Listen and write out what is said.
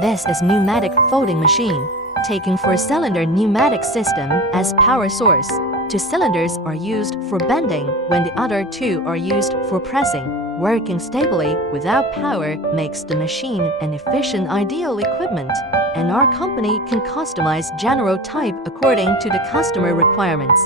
This is pneumatic folding machine, taking four-cylinder pneumatic system as power source. Two cylinders are used for bending when the other two are used for pressing. Working stably without power makes the machine an efficient ideal equipment, and our company can customize general type according to the customer requirements.